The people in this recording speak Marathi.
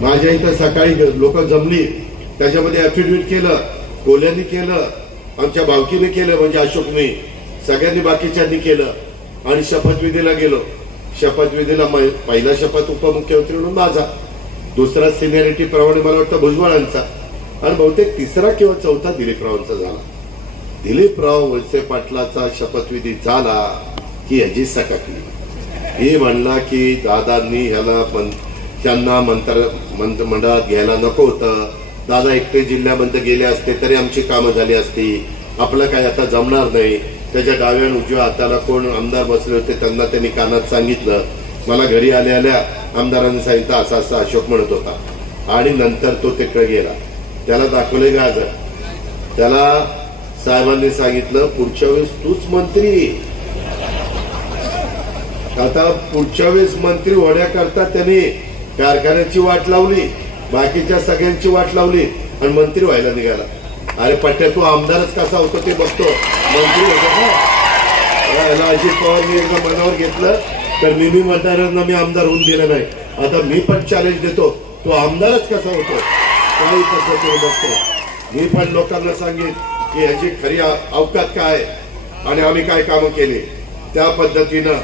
माझ्या इथं सकाळी लोक जमली, त्याच्यामध्ये ऍफिडेव्हिट केलं, कोल्यांनी केलं, आमच्या भावकीने केलं, म्हणजे अशोकने, सगळ्यांनी बाकीच्यांनी केलं आणि शपथविधीला गेलो. शपथविधीला पहिला शपथ उपमुख्यमंत्री म्हणून माझा, दुसरा सिनियरिटी प्रमाणे मला वाटतं भुजबळांचा, आणि बहुतेक तिसरा किंवा चौथा दिलीपरावांचा झाला. दिलीपराव वळसे पाटलाचा शपथविधी झाला की ह्याची सकटली. हे म्हणला की दादांनी ह्याला त्यांना मंत्रिमंडळात घ्यायला नको होतं, दादा एकटे जिल्ह्यामध्ये गेले असते तरी आमची कामं झाली असती, आपलं काय आता जमणार नाही. त्याच्या डाव्या आणि उजव्या हाताला कोण आमदार बसले होते त्यांना त्यांनी कानात सांगितलं. मला घरी आल्या आल्या आमदारांनी सांगितलं असं असं अशोक म्हणत होता, आणि नंतर तो तिकडे गेला. त्याला दाखवले गाजर, त्याला साहेबांनी सांगितलं पुढच्या वेळेस तूच मंत्री. आता पुढच्या वेळेस मंत्री होण्याकरता त्यांनी कारखान्याची वाट लावली, बाकीच्या सगळ्यांची वाट लावली आणि मंत्री व्हायला निघाला. अरे पट्ट्या, तू आमदारच कसा होतो ते बघतो, मंत्री होतो का? याला अजित पवारनी एकदा मनावर घेतलं तर मी मतदारांना मी आमदार होऊन दिलं नाही. आता मी पण चॅलेंज देतो, तो आमदारच कसा होतो काही पद्धतीने बघतो. मी पण लोकांना सांगेन की ह्याची खरी अवकात काय आणि आम्ही काय कामं केली, त्या पद्धतीनं